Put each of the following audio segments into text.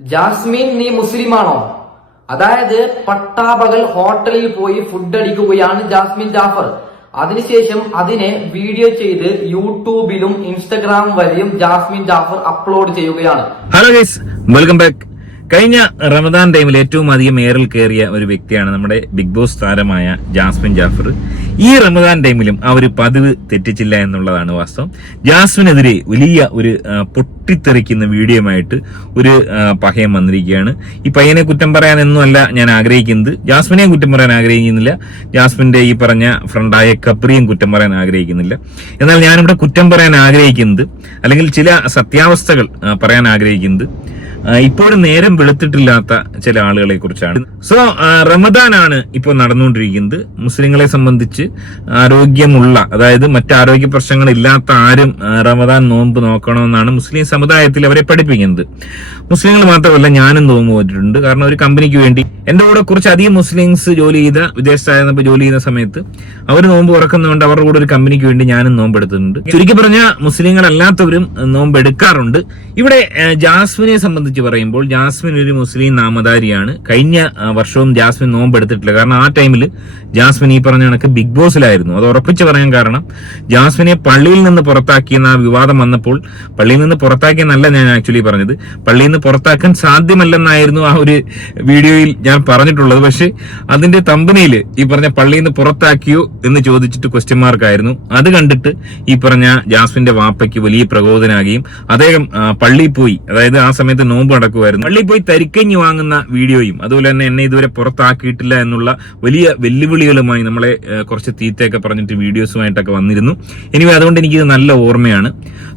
Jasmine നീ മുസ്ലിമാണോ? അതായത് പട്ടാപകൽ ഹോട്ടലിൽ പോയി ഫുഡ് അടിക്കുകയാണ് ജാസ്മിൻ ജാഫർ. അതിനുശേഷം അതിനെ വീഡിയോ ചെയ്ത് യൂട്യൂബിലും ഇൻസ്റ്റഗ്രാം വഴിയും ജാസ്മിൻ ജാഫർ അപ്ലോഡ് ചെയ്യുകയാണ്. ഹലോ ഗൈസ് വെൽക്കം ബാക്ക് കഴിഞ്ഞ റമദാൻ ടൈമിൽ ഏറ്റവും അധികം ഏറിൽ കയറിയ ഒരു വ്യക്തിയാണ് നമ്മുടെ ബിഗ് ബോസ് താരമായ ജാസ്മിൻ ജാഫർ. ഈ റമദാൻ ടൈമിലും ഒരു പതിവ് തെറ്റിച്ചില്ല എന്നുള്ളതാണ് വാസ്തവം. ജാസ്മിനെതിരെ വലിയ ഒരു പൊട്ടിത്തെറിക്കുന്ന വീഡിയോയുമായിട്ട് ഒരു പഹയം വന്നിരിക്കുകയാണ്. ഈ പയ്യനെ കുറ്റം പറയാനൊന്നുമല്ല ഞാൻ ആഗ്രഹിക്കുന്നത്. ജാസ്മിനെയും കുറ്റം പറയാൻ ആഗ്രഹിക്കുന്നില്ല. ജാസ്മിന്റെ ഈ പറഞ്ഞ ഫ്രണ്ടായ കപ്രിയും കുറ്റം പറയാൻ ആഗ്രഹിക്കുന്നില്ല. എന്നാൽ ഞാനിവിടെ കുറ്റം പറയാൻ ആഗ്രഹിക്കുന്നത് അല്ലെങ്കിൽ ചില സത്യാവസ്ഥകൾ പറയാൻ ആഗ്രഹിക്കുന്നത് ഇപ്പോഴും നേരം വെളുത്തിട്ടില്ലാത്ത ചില ആളുകളെ കുറിച്ചാണ് സോ റമദാൻ ആണ് ഇപ്പോൾ നടന്നുകൊണ്ടിരിക്കുന്നത്. മുസ്ലിങ്ങളെ സംബന്ധിച്ച് ആരോഗ്യമുള്ള അതായത് മറ്റ് ആരോഗ്യ പ്രശ്നങ്ങൾ ഇല്ലാത്ത ആരും റമദാൻ നോമ്പ് നോക്കണമെന്നാണ് മുസ്ലിം സമുദായത്തിൽ അവരെ പഠിപ്പിക്കുന്നത്. മുസ്ലിങ്ങൾ മാത്രമല്ല ഞാനും നോമ്പ് പോയിട്ടുണ്ട് കാരണം ഒരു കമ്പനിക്ക് വേണ്ടി എന്റെ കൂടെ കുറച്ച് അധികം മുസ്ലിംസ് ജോലി ചെയ്ത വിദേശത്തായിരുന്നപ്പോൾ ജോലി ചെയ്യുന്ന സമയത്ത് അവർ നോമ്പ് ഉറക്കുന്നതുകൊണ്ട് അവരുടെ കൂടെ ഒരു കമ്പനിക്ക് വേണ്ടി ഞാനും നോമ്പ് എടുത്തിട്ടുണ്ട്. ചുരുക്കി പറഞ്ഞ മുസ്ലിങ്ങളല്ലാത്തവരും നോമ്പ് എടുക്കാറുണ്ട്. ഇവിടെ ജാസ്മിനെ സംബന്ധിച്ച് പറയുമ്പോൾ ജാസ്മിൻ ഒരു മുസ്ലിം നാമധാരിയാണ്. കഴിഞ്ഞ വർഷവും ജാസ്മിൻ നോമ്പ് എടുത്തിട്ടില്ല. കാരണം ആ ടൈമിൽ ജാസ്മിൻ ഈ പറഞ്ഞ കണക്ക് ബിഗ് ബോസിലായിരുന്നു. അത് ഉറപ്പിച്ച് പറയാൻ കാരണം ജാസ്മിനെ പള്ളിയിൽ നിന്ന് പുറത്താക്കിയെന്ന ആ വിവാദം വന്നപ്പോൾ പള്ളിയിൽ നിന്ന് പുറത്താക്കിയെന്നല്ല ഞാൻ ആക്ച്വലി പറഞ്ഞത്. പള്ളിയിൽ നിന്ന് പുറത്താക്കാൻ സാധ്യമല്ലെന്നായിരുന്നു ആ ഒരു വീഡിയോയിൽ ഞാൻ പറഞ്ഞിട്ടുള്ളത്. പക്ഷെ അതിന്റെ തമ്പനിയിൽ ഈ പറഞ്ഞ പള്ളിയിൽ നിന്ന് പുറത്താക്കിയോ എന്ന് ചോദിച്ചിട്ട് ക്വസ്റ്റ്യൻ മാർക്കായിരുന്നു അത് കണ്ടിട്ട് ഈ പറഞ്ഞ ജാസ്മിന്റെ വാപ്പയ്ക്ക് വലിയ പ്രകോപനാകുകയും അദ്ദേഹം പള്ളി പള്ളിയിൽ പോയി. അതായത് ആ സമയത്ത് നോമ്പ് നടക്കുമായിരുന്നു. പള്ളിയിൽ പോയി തരിക്കഞ്ഞ് വാങ്ങുന്ന വീഡിയോയും അതുപോലെ തന്നെ എന്നെ ഇതുവരെ പുറത്താക്കിയിട്ടില്ല എന്നുള്ള വലിയ വെല്ലുവിളികളുമായി നമ്മളെ കുറച്ച് തീറ്റയൊക്കെ പറഞ്ഞിട്ട് വീഡിയോസുമായിട്ടൊക്കെ വന്നിരുന്നു. എനിവേ അതുകൊണ്ട് എനിക്കിത് നല്ല ഓർമ്മയാണ്.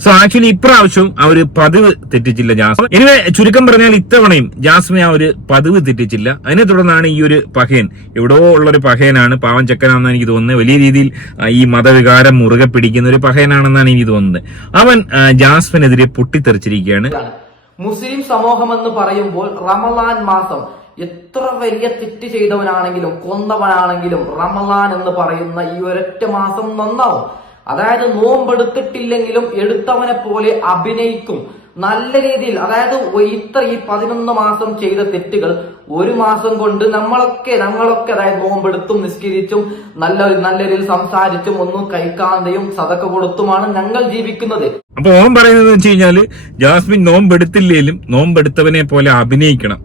സോ ആക്ച്വലി ഇപ്രാവശ്യം ആ ഒരു പതിവ് തെറ്റിച്ചില്ല ജാസ്മിൻ എനിവേ ചുരുക്കം പറഞ്ഞാൽ ഇത്തവണയും ജാസ്മിൻ ആ ഒരു പതിവ് തെറ്റിച്ചില്ല. അതിനെ തുടർന്നാണ് ഈ ഒരു പഹയൻ. എവിടെയോ ഉള്ളൊരു പഹയനാണ്. പാവൻ ചെക്കനാണെന്ന് എനിക്ക് തോന്നുന്നത്. വലിയ രീതിയിൽ ഈ മതവികാരം മുറുകെ പിടിക്കുന്ന ഒരു പഹയനാണെന്നാണ് എനിക്ക് തോന്നുന്നത്. അവൻ ജാസ്മിനെതിരെ പൊട്ടിത്തെറിച്ചിരിക്കുകയാണ്. മുസ്ലിം സമൂഹം എന്ന് പറയുമ്പോൾ റമലാൻ മാസം എത്ര വലിയ തെറ്റ് ചെയ്തവനാണെങ്കിലും കൊന്നവനാണെങ്കിലും റമലാൻ എന്ന് പറയുന്ന ഈ ഒരൊറ്റ മാസം നന്നാവും. അതായത് നോമ്പെടുത്തിട്ടില്ലെങ്കിലും എടുത്തവനെ പോലെ അഭിനയിക്കും. നല്ല രീതിയിൽ അതായത് ഇത്ര ഈ പതിനൊന്ന് മാസം ചെയ്ത തെറ്റുകൾ ഒരു മാസം കൊണ്ട് നമ്മളൊക്കെ നമ്മളൊക്കെ അതായത് നോമ്പെടുത്തും നിസ്കരിച്ചും നല്ല നല്ല രീതിയിൽ സംസാരിച്ചും ഒന്നും കൈക്കാന്തയും സതക്ക കൊടുത്തുമാണ് ഞങ്ങൾ ജീവിക്കുന്നത്. അപ്പൊ ഓം പറയുന്നത് വെച്ച് കഴിഞ്ഞാൽ ജാസ്മിൻ നോമ്പെടുത്തില്ലേലും നോമ്പെടുത്തവനെ പോലെ അഭിനയിക്കണം.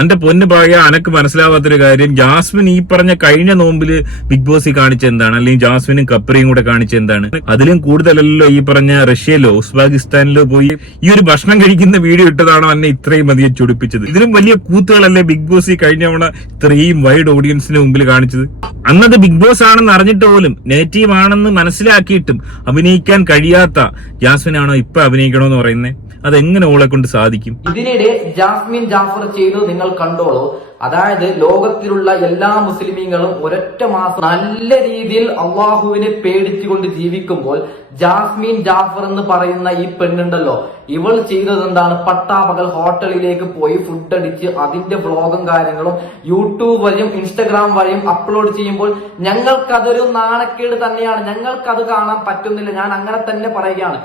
അന്റെ പൊന്ന് പറയാ അനക്ക് മനസ്സിലാവാത്തൊരു കാര്യം ജാസ്മിൻ ഈ പറഞ്ഞ കഴിഞ്ഞ നോമ്പിൽ ബിഗ് ബോസിൽ കാണിച്ച എന്താണ്? അല്ലെങ്കിൽ ജാസ്മിനും കപ്രിയും കൂടെ കാണിച്ച എന്താണ്? അതിലും കൂടുതലല്ലോ ഈ പറഞ്ഞ റഷ്യയിലോ ഉസ്ബാകിസ്ഥാനിലോ പോയി ഈ ഒരു ഭക്ഷണം കഴിക്കുന്ന വീഡിയോ ഇട്ടതാണോ എന്നെ ഇത്രയും അധികം ചൊടിപ്പിച്ചത്? ഇതിലും വലിയ കൂത്തുകളല്ലേ ബിഗ് ബോസ് ഈ കഴിഞ്ഞ തവണ ഇത്രയും വൈഡ് ഓഡിയൻസിന് മുമ്പിൽ കാണിച്ചത്. അന്നത് ബിഗ് ബോസ് ആണെന്ന് അറിഞ്ഞിട്ട് പോലും നെഗറ്റീവ് ആണെന്ന് മനസ്സിലാക്കിയിട്ടും അഭിനയിക്കാൻ കഴിയാത്ത ജാസ്മിനാണോ ഇപ്പൊ അഭിനയിക്കണമെന്ന് പറയുന്നത് അതെങ്ങനെ ഓളെ കൊണ്ട് സാധിക്കും? ഇതിനിടെ ജാസ്മിൻ ജാഫർ ചെയ്തു നിങ്ങൾ കണ്ടോളൂ. അതായത് ലോകത്തിലുള്ള എല്ലാ മുസ്ലിമീങ്ങളും ഒരൊറ്റ മാസം നല്ല രീതിയിൽ അള്ളാഹുവിനെ പേടിച്ചുകൊണ്ട് ജീവിക്കുമ്പോൾ ജാസ്മിൻ ജാഫർ എന്ന് പറയുന്ന ഈ പെണ്ണുണ്ടല്ലോ. ഇവൾ ചെയ്തത് എന്താണ്? പട്ടാപകൽ ഹോട്ടലിലേക്ക് പോയി ഫുഡ് അടിച്ച് അതിന്റെ ബ്ലോഗും കാര്യങ്ങളും യൂട്യൂബ് വഴിയും ഇൻസ്റ്റഗ്രാം വഴിയും അപ്ലോഡ് ചെയ്യുമ്പോൾ ഞങ്ങൾക്കതൊരു നാണക്കേട് തന്നെയാണ്. ഞങ്ങൾക്കത് കാണാൻ പറ്റുന്നില്ല. ഞാൻ അങ്ങനെ തന്നെ പറയുകയാണ്.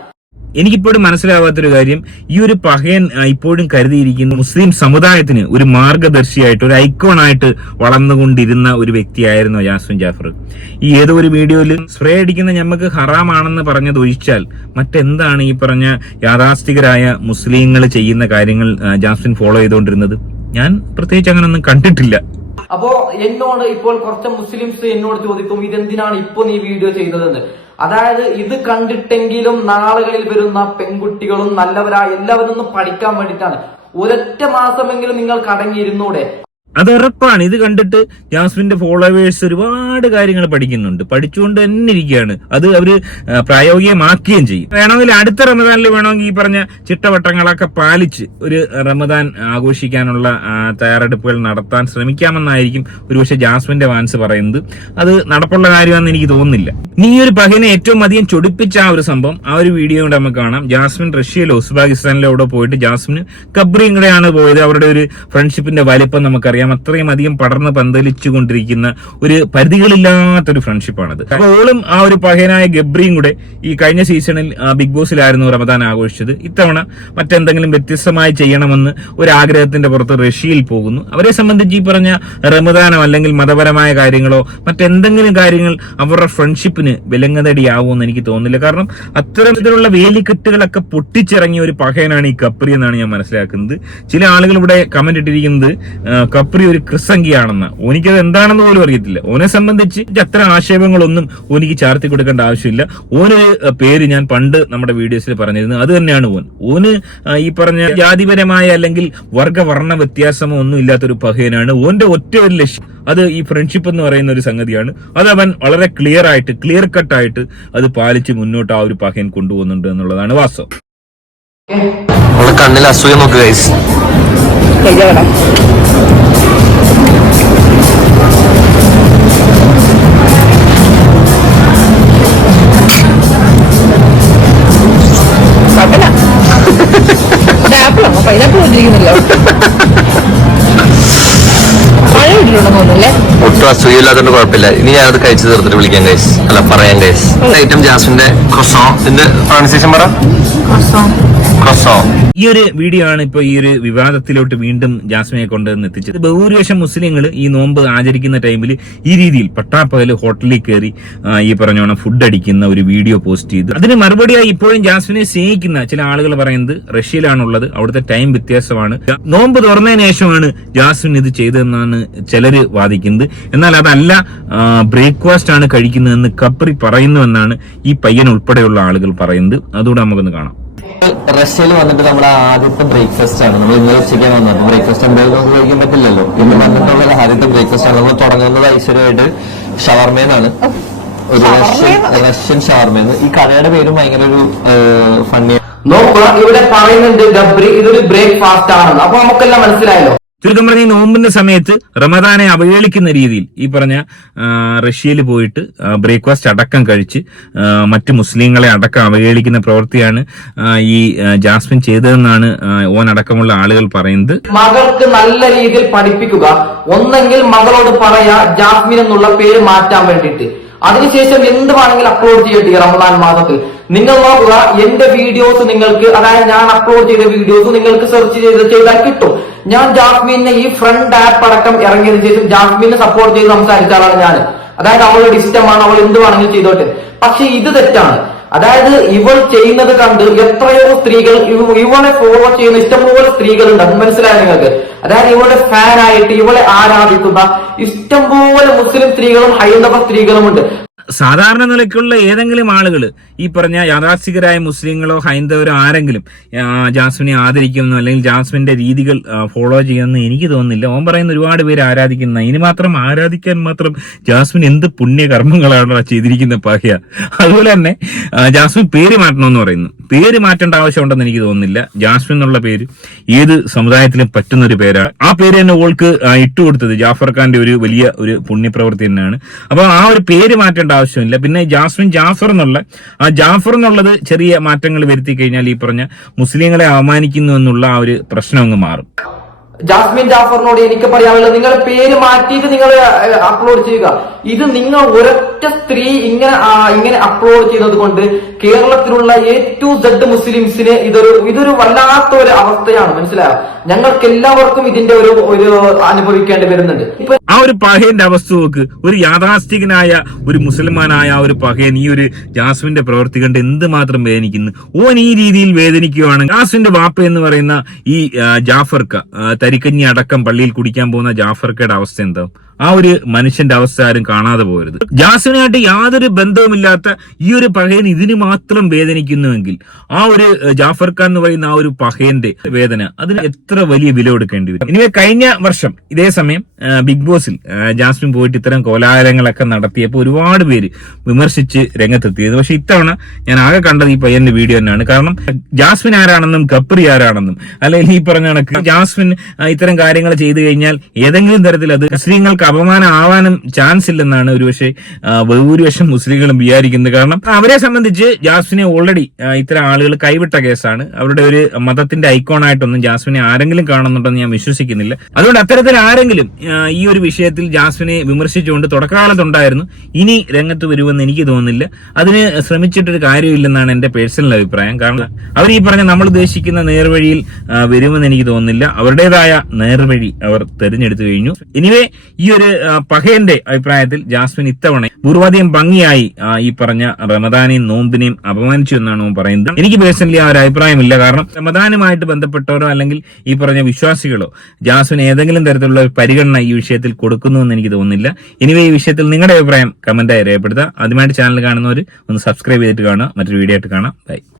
എനിക്കിപ്പോഴും മനസ്സിലാവാത്തൊരു കാര്യം ഈ ഒരു പഹയൻ ഇപ്പോഴും കരുതിയിരിക്കുന്ന മുസ്ലിം സമുദായത്തിന് ഒരു മാർഗദർശിയായിട്ട് ഒരു ഐക്കോണായിട്ട് വളർന്നുകൊണ്ടിരുന്ന ഒരു വ്യക്തിയായിരുന്നു ജാസ്മിൻ ജാഫർ. ഈ ഏതോ ഒരു വീഡിയോയിൽ സ്പ്രേ അടിക്കുന്ന ഞമ്മക്ക് ഹറാമാണെന്ന് പറഞ്ഞത് ഒഴിച്ചാൽ മറ്റെന്താണ് ഈ പറഞ്ഞ യാഥാസ്ഥികരായ മുസ്ലിങ്ങൾ ചെയ്യുന്ന കാര്യങ്ങൾ ജാസ്മിൻ ഫോളോ ചെയ്തുകൊണ്ടിരുന്നത്? ഞാൻ പ്രത്യേകിച്ച് അങ്ങനൊന്നും കണ്ടിട്ടില്ല. അപ്പോ എന്നോട് ഇപ്പോൾ കുറച്ച് മുസ്ലിംസ് എന്നോട് ചോദിക്കും ഇതെന്തിനാണ് ഇപ്പൊ നീ വീഡിയോ ചെയ്തതെന്ന്? അതായത് ഇത് കണ്ടിട്ടെങ്കിലും നാളുകളിൽ വരുന്ന പെൺകുട്ടികളും നല്ലവരായ എല്ലാവരും ഒന്ന് പഠിക്കാൻ വേണ്ടിയിട്ടാണ്. ഒരൊറ്റ മാസമെങ്കിലും നിങ്ങൾ കടങ്ങിയിരുന്നൂടെ അത് ഉറപ്പാണ്. ഇത് കണ്ടിട്ട് ജാസ്മിന്റെ ഫോളോവേഴ്സ് ഒരുപാട് കാര്യങ്ങൾ പഠിക്കുന്നുണ്ട്. പഠിച്ചുകൊണ്ട് തന്നെ ഇരിക്കുകയാണ്. അത് അവർ ആ, പ്രായോഗികമാക്കുകയും ചെയ്യും. വേണമെങ്കിൽ അടുത്ത റമദാനിൽ വേണമെങ്കിൽ ഈ പറഞ്ഞ ചിട്ടവട്ടങ്ങളൊക്കെ പാലിച്ച് ഒരു റമദാൻ ആഘോഷിക്കാനുള്ള തയ്യാറെടുപ്പുകൾ നടത്താൻ ശ്രമിക്കാമെന്നായിരിക്കും ഒരുപക്ഷെ ജാസ്മിന്റെ വാൻസ് പറയുന്നത്. അത് നടപ്പുള്ള കാര്യമാണെന്ന് എനിക്ക് തോന്നുന്നില്ല. നീ ഒരു പഹനെ ഏറ്റവും അധികം ചൊടിപ്പിച്ച ആ ഒരു സംഭവം ആ ഒരു വീഡിയോ കൂടെ നമുക്ക് കാണാം. ജാസ്മിൻ റഷ്യയിലോ ഉസ്ബാകിസ്ഥാനിലോ അവിടെ പോയിട്ട് ജാസ്മിന് കബ്രിയും കൂടെയാണ് പോയത്. അവരുടെ ഒരു ഫ്രണ്ട്ഷിപ്പിന്റെ വലിപ്പം നമുക്കറിയാം. പറയാം അത്രയും അധികം പടർന്ന് പന്തലിച്ചു കൊണ്ടിരിക്കുന്ന ഒരു പരിധികളില്ലാത്തൊരു ഫ്രണ്ട്ഷിപ്പാണത്. അപ്പൊ ഓളും ആ ഒരു പഹയനായ ഗബ്രിയും കൂടെ ഈ കഴിഞ്ഞ സീസണിൽ ബിഗ് ബോസിലായിരുന്നു റമദാൻ ആഘോഷിച്ചത്. ഇത്തവണ മറ്റെന്തെങ്കിലും വ്യത്യസ്തമായി ചെയ്യണമെന്ന് ഒരു ആഗ്രഹത്തിന്റെ പുറത്ത് റഷ്യയിൽ പോകുന്നു. അവരെ സംബന്ധിച്ച് ഈ പറഞ്ഞ റമദാനോ അല്ലെങ്കിൽ മതപരമായ കാര്യങ്ങളോ മറ്റെന്തെങ്കിലും കാര്യങ്ങൾ അവരുടെ ഫ്രണ്ട്ഷിപ്പിന് വിലങ്ങതടിയാവുമെന്ന് എനിക്ക് തോന്നുന്നില്ല. കാരണം അത്തരത്തിലുള്ള വേലിക്കെട്ടുകളൊക്കെ പൊട്ടിച്ചിറങ്ങിയ ഒരു പഹയനാണ് ഈ കപ്രി എന്നാണ് ഞാൻ മനസ്സിലാക്കുന്നത്. ചില ആളുകൾ ഇവിടെ കമന്റ് ഇട്ടിരിക്കുന്നത് കപ്രി ഒരു ക്രിസംഖിയാണെന്ന് ഓനിക്കത് എന്താണെന്ന് പോലും അറിയത്തില്ല. ഓനെ സംബന്ധിച്ച് അത്ര ആക്ഷേപങ്ങളൊന്നും ഓനിക്ക് ചാർത്തി കൊടുക്കേണ്ട ആവശ്യമില്ല. ഓനൊരു പേര് ഞാൻ പണ്ട് നമ്മുടെ വീഡിയോസിൽ പറഞ്ഞിരുന്നു. അത് തന്നെയാണ് ഓൻ. ഓന് ഈ പറഞ്ഞ ജാതിപരമായ അല്ലെങ്കിൽ വർഗവർണ വ്യത്യാസമോ ഒന്നും ഇല്ലാത്തൊരു പഹയനാണ്. ഓന്റെ ഒറ്റ ഒരു ലക്ഷ്യം അത് ഈ ഫ്രണ്ട്ഷിപ്പ് എന്ന് പറയുന്ന ഒരു സംഗതിയാണ്. അത് അവൻ വളരെ ക്ലിയർ ആയിട്ട് ക്ലിയർ കട്ട് ആയിട്ട് അത് പാലിച്ച് മുന്നോട്ട് ആ ഒരു പഹയൻ കൊണ്ടുപോകുന്നുണ്ട് എന്നുള്ളതാണ് വാസ്തവം. നമ്മുടെ കണ്ണിൽ അസൂയ നോക്ക് ഒട്ടും അസൂയ ഇല്ലാത്തതുകൊണ്ട് കുഴപ്പമില്ല. ഇനി ഞാനത് കഴിച്ചു തീർത്തിട്ട് വിളിക്കാം കൈസ് അല്ല പറയാം കൈസ് ഐറ്റം ജാസ്മിന്റെ ക്രൊസോ ഇതിന്റെ പ്രൊണൗൺസിയേഷൻ പറ. ഈ ഒരു വീഡിയോ ആണ് ഇപ്പൊ ഈ ഒരു വിവാദത്തിലോട്ട് വീണ്ടും ജാസ്മിനെ കൊണ്ടുവന്ന് എത്തിച്ചത്. ബഹുഭൂരിപക്ഷം മുസ്ലിങ്ങൾ ഈ നോമ്പ് ആചരിക്കുന്ന ടൈമിൽ ഈ രീതിയിൽ പട്ടാപ്പകൽ ഹോട്ടലിൽ കയറി ഈ പറഞ്ഞോണം ഫുഡ് അടിക്കുന്ന ഒരു വീഡിയോ പോസ്റ്റ് ചെയ്തു. അതിന് മറുപടിയായി ഇപ്പോഴും ജാസ്മിനെ സ്നേഹിക്കുന്ന ചില ആളുകൾ പറയുന്നത് റഷ്യയിലാണുള്ളത്. അവിടുത്തെ ടൈം വ്യത്യാസമാണ്. നോമ്പ് തുറന്നതിന് ശേഷമാണ് ജാസ്മിൻ ഇത് ചെയ്തതെന്നാണ് ചിലര് വാദിക്കുന്നത്. എന്നാൽ അതല്ല ബ്രേക്ക്ഫാസ്റ്റ് ആണ് കഴിക്കുന്നതെന്ന് കപ്രി പറയുന്നുവെന്നാണ് ഈ പയ്യൻ ഉൾപ്പെടെയുള്ള ആളുകൾ പറയുന്നത്. അതുകൂടെ നമുക്കൊന്ന് കാണാം. റഷ്യയിൽ വന്നിട്ട് നമ്മുടെ ആദ്യത്തെ ബ്രേക്ക്ഫാസ്റ്റ് ആണ്. നമ്മൾ ഇന്നലെ ഉച്ചയ്ക്ക് വന്നത് ബ്രേക്ക്ഫാസ്റ്റ് എന്തായാലും നമുക്ക് കഴിക്കാൻ പറ്റില്ലല്ലോ. ഇന്ന് വന്നിട്ടുള്ള ആദ്യത്തെ ബ്രേക്ക്ഫാസ്റ്റ് ആണ്. നമ്മൾ തുടങ്ങുന്നത് ഐശ്വര്യമായിട്ട് ഷവർമേന്നാണ്. ഒരു റഷ്യൻ റഷ്യൻ ഷവർമേന്ന്. ഈ കടയുടെ പേരും ഭയങ്കര ഒരു ഫണ്ണി നോക്കുക ഇവിടെ പറയുന്നുണ്ട് ഗബ്രി ഇതൊരു ബ്രേക്ക്ഫാസ്റ്റ് ആണെന്ന്. അപ്പൊ നമുക്കെല്ലാം മനസ്സിലായല്ലോ. ചുരുക്കം പറഞ്ഞ ഈ നോമ്പിന്റെ സമയത്ത് റമദാനെ അവഹേളിക്കുന്ന രീതിയിൽ ഈ പറഞ്ഞ റഷ്യയിൽ പോയിട്ട് ബ്രേക്ക്ഫാസ്റ്റ് അടക്കം കഴിച്ച് മറ്റ് മുസ്ലിങ്ങളെ അടക്കം അവഹേളിക്കുന്ന പ്രവൃത്തിയാണ് ഈ ജാസ്മിൻ ചെയ്തതെന്നാണ് ഓൻ അടക്കമുള്ള ആളുകൾ പറയുന്നത്. മകൾക്ക് നല്ല രീതിയിൽ പഠിപ്പിക്കുക. ഒന്നെങ്കിൽ മകളോട് പറയാ ജാസ്മിൻ എന്നുള്ള പേര് മാറ്റാൻ വേണ്ടിയിട്ട്. അതിനുശേഷം എന്ത് വേണമെങ്കിലും അപ്ലോഡ് ചെയ്യട്ടെ റമദാൻ മാസത്തിൽ. നിങ്ങൾ നോക്കുക എന്റെ വീഡിയോസ് നിങ്ങൾക്ക് അതായത് ഞാൻ അപ്ലോഡ് ചെയ്ത വീഡിയോസ് നിങ്ങൾക്ക് സെർച്ച് ചെയ്ത് ചെയ്താൽ കിട്ടും. ഞാൻ ജാസ്മീനെ ഈ ഫ്രണ്ട് ആപ്പ് അടക്കം ഇറങ്ങിയതിനു ശേഷം ജാസ്മീനെ സപ്പോർട്ട് ചെയ്ത് സംസാരിച്ച ആളാണ് ഞാൻ. അതായത് അവളോട് ഇഷ്ടമാണ് അവൾ എന്ത് വേണമെങ്കിലും ചെയ്തോട്ടെ. പക്ഷെ ഇത് തെറ്റാണ്. അതായത് ഇവൾ ചെയ്യുന്നത് കണ്ട് എത്രയോ സ്ത്രീകൾ ഇവ- ഇവളെ ഫോളോ ചെയ്യുന്ന ഇഷ്ടംപോലെ സ്ത്രീകളുണ്ട്. അത് മനസ്സിലായ നിങ്ങൾക്ക്? അതായത് ഇവളുടെ ഫാൻ ആയിട്ട് ഇവളെ ആരാധിക്കുന്ന ഇഷ്ടംപോലെ മുസ്ലിം സ്ത്രീകളും ഹൈന്ദവ സ്ത്രീകളുമുണ്ട്. സാധാരണ നിലയ്ക്കുള്ള ഏതെങ്കിലും ആളുകൾ ഈ പറഞ്ഞ യാഥാസ്ഥികരായ മുസ്ലിങ്ങളോ ഹൈന്ദവരോ ആരെങ്കിലും ജാസ്മിനെ ആദരിക്കുമെന്നോ അല്ലെങ്കിൽ ജാസ്മിന്റെ രീതികൾ ഫോളോ ചെയ്യുമെന്ന് എനിക്ക് തോന്നുന്നില്ല. ഓൻ പറയുന്ന ഒരുപാട് പേര് ആരാധിക്കുന്ന ഇനി മാത്രം ആരാധിക്കാൻ മാത്രം ജാസ്മിൻ എന്ത് പുണ്യകർമ്മങ്ങളാണ് ചെയ്തിരിക്കുന്ന പഹയ? അതുപോലെ തന്നെ ജാസ്മിൻ പേര് മാറ്റണമെന്ന് പറയുന്നു. പേര് മാറ്റേണ്ട ആവശ്യമുണ്ടെന്ന് എനിക്ക് തോന്നുന്നില്ല. ജാസ്മിൻ എന്നുള്ള പേര്. ഏത് സമുദായത്തിലും പറ്റുന്ന ഒരു പേരാണ്. ആ പേര് തന്നെ ഓൾക്ക് ഇട്ടു ഇട്ടുകൊടുത്തത് ജാഫർ ഖാന്റെ ഒരു വലിയ ഒരു പുണ്യപ്രവൃത്തി തന്നെയാണ്. അപ്പൊ ആ ഒരു പേര് മാറ്റേണ്ട ആവശ്യമില്ല. പിന്നെ ജാസ്മിൻ ജാഫർ എന്നുള്ള ആ ജാഫർ എന്നുള്ളത് ചെറിയ മാറ്റങ്ങൾ വരുത്തി കഴിഞ്ഞാൽ ഈ പറഞ്ഞ മുസ്ലിങ്ങളെ അവമാനിക്കുന്നു എന്നുള്ള ആ ഒരു പ്രശ്നം അങ്ങ് മാറും. ജാസ്മിൻ ജാഫറിനോട് എനിക്ക് പറയാനുള്ളത് നിങ്ങൾ പേര് മാറ്റിയിട്ട് നിങ്ങൾ അപ്ലോഡ് ചെയ്യുക. ഇത് നിങ്ങൾ ഒരൊറ്റ സ്ത്രീ ഇങ്ങനെ ഇങ്ങനെ അപ്ലോഡ് ചെയ്തത് കൊണ്ട് കേരളത്തിലുള്ള എ ടു സെഡ് മുസ്ലിംസിന് ഇതൊരു ഇതൊരു വല്ലാത്ത ഒരു അവസ്ഥയാണ്. മനസ്സിലായോ? ഞങ്ങൾക്ക് എല്ലാവർക്കും ഇതിന്റെ ഒരു ഒരു അനുഭവിക്കേണ്ടി വരുന്നുണ്ട്. ഇപ്പൊ ആ ഒരു പഹയന്റെ അവസ്ഥ നോക്ക്. ഒരു യാഥാസ്ഥികനായ ഒരു മുസൽമാനായ ഒരു പഹയൻ ഈ ഒരു ജാസ്മിന്റെ പ്രവൃത്തി കണ്ട് എന്തുമാത്രം വേദനിക്കുന്നു. ഓൻ ഈ രീതിയിൽ വേദനിക്കുകയാണ്. ജാസ്മിന്റെ വാപ്പ എന്ന് പറയുന്ന ഈ ജാഫർക്ക തരിക്കഞ്ഞി അടക്കം പള്ളിയിൽ കുടിക്കാൻ പോകുന്ന ജാഫർക്കയുടെ അവസ്ഥ എന്താ? ആ ഒരു മനുഷ്യന്റെ അവസ്ഥ ആരും കാണാതെ പോകരുത് ജാസ്മിനായിട്ട് യാതൊരു ബന്ധവുമില്ലാത്ത ഈ ഒരു പഹയൻ ഇതിന് മാത്രം വേദനിക്കുന്നുവെങ്കിൽ ആ ഒരു ജാഫർ ഖാൻ എന്ന് പറയുന്ന ആ ഒരു പഹയന്റെ വേദന അതിന് എത്ര വലിയ വില കൊടുക്കേണ്ടി വരും? ഇനി കഴിഞ്ഞ വർഷം ഇതേ സമയം ബിഗ് ബോസിൽ ജാസ്മിൻ പോയിട്ട് ഇത്തരം കോലാഹലങ്ങളൊക്കെ നടത്തിയപ്പോൾ ഒരുപാട് പേര് വിമർശിച്ച് രംഗത്തെത്തിയത്. പക്ഷെ ഇത്തവണ ഞാൻ ആകെ കണ്ടത് ഈ പയ്യന്റെ വീഡിയോ തന്നെയാണ്. കാരണം ജാസ്മിൻ ആരാണെന്നും കപ്രി ആരാണെന്നും അല്ലെങ്കിൽ ഈ പറഞ്ഞ ജാസ്മിൻ ഇത്തരം കാര്യങ്ങൾ ചെയ്തു കഴിഞ്ഞാൽ ഏതെങ്കിലും തരത്തിൽ അത് മുസ്ലിങ്ങൾക്ക് അപമാനം ആവാനും ചാൻസ് ഇല്ലെന്നാണ് ഒരുപക്ഷെ ഭൂരിപക്ഷം മുസ്ലിങ്ങളും വിചാരിക്കുന്നത്. കാരണം അവരെ സംബന്ധിച്ച് ജാസ്മിനെ ഓൾറെഡി ഇത്തരം ആളുകൾ കൈവിട്ട കേസാണ്. അവരുടെ ഒരു മതത്തിന്റെ ഐക്കോണായിട്ടൊന്നും ജാസ്മിനെ ആരെങ്കിലും കാണുന്നുണ്ടെന്ന് ഞാൻ വിശ്വസിക്കുന്നില്ല. അതുകൊണ്ട് അത്തരത്തിൽ ആരെങ്കിലും ഈ ഒരു വിഷയത്തിൽ ജാസ്മിനെ വിമർശിച്ചുകൊണ്ട് തുടക്കകാലത്തുണ്ടായിരുന്നു ഇനി രംഗത്ത് വരുമെന്ന് എനിക്ക് തോന്നുന്നില്ല. അതിന് ശ്രമിച്ചിട്ടൊരു കാര്യമില്ലെന്നാണ് എന്റെ പേഴ്സണൽ അഭിപ്രായം. കാരണം അവർ ഈ പറഞ്ഞ നമ്മൾ ഉദ്ദേശിക്കുന്ന നേർവഴിയിൽ വരുമെന്ന് എനിക്ക് തോന്നുന്നില്ല. അവരുടേതായ നേർവഴി അവർ തെരഞ്ഞെടുത്തു കഴിഞ്ഞു. ഇനിവേ ഈ ഒരു പഹയന്റെ അഭിപ്രായത്തിൽ ജാസ്മിൻ ഇത്തവണ പൂർവാധികം ഭംഗിയായി ഈ പറഞ്ഞ റമദാനെയും നോമ്പിനെയും അപമാനിച്ചു എന്നാണ് പറയുന്നത്. എനിക്ക് പേഴ്സണലി ആ ഒരു അഭിപ്രായമില്ല. കാരണം റമദാനുമായിട്ട് ബന്ധപ്പെട്ടവരോ അല്ലെങ്കിൽ ഈ പറഞ്ഞ വിശ്വാസികളോ ജാസ്മിൻ ഏതെങ്കിലും തരത്തിലുള്ള പരിഗണന ഈ വിഷയത്തിൽ കൊടുക്കുന്നു എന്ന് എനിക്ക് തോന്നുന്നില്ല. എനിവേ ഈ വിഷയത്തിൽ നിങ്ങളുടെ അഭിപ്രായം കമന്റായി രേഖപ്പെടുത്തുക. ആദ്യമായിട്ട് ചാനൽ കാണുന്നവർ ഒന്ന് സബ്സ്ക്രൈബ് ചെയ്തിട്ട് കാണുക. മറ്റൊരു വീഡിയോ ആയിട്ട് കാണാം. ബൈ